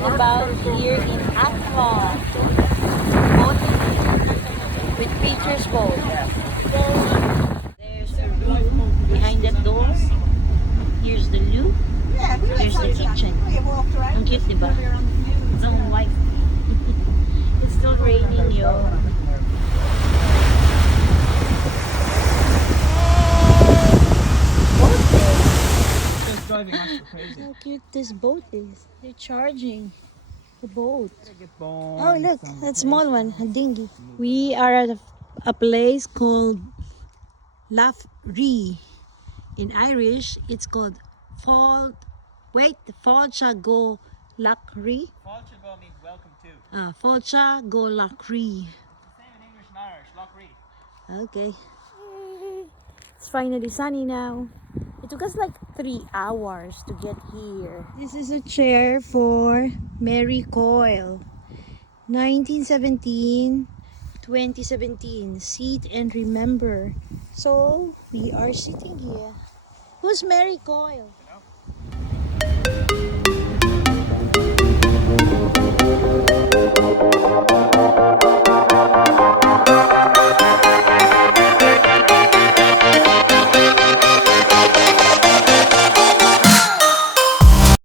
talking about here in Akron. With pictures boat. There's a room behind that door. Here's the loo. Here's the kitchen. Ang cute, diba? So white. It's still raining, yo. How cute this boat is. They're charging the boat. Oh, look, that small one, a dinghy. We are at a place called Lafree. In Irish, it's called Fáilte go Lacree. Fáilte go means welcome to. Fáilte go Lacree. Same in English and Irish, Lockree. Okay. It's finally sunny now. It took us like 3 hours to get here. This is a chair for Mary Coyle. 1917, 2017. Sit and remember. So, we are sitting here. Who's Mary Coyle?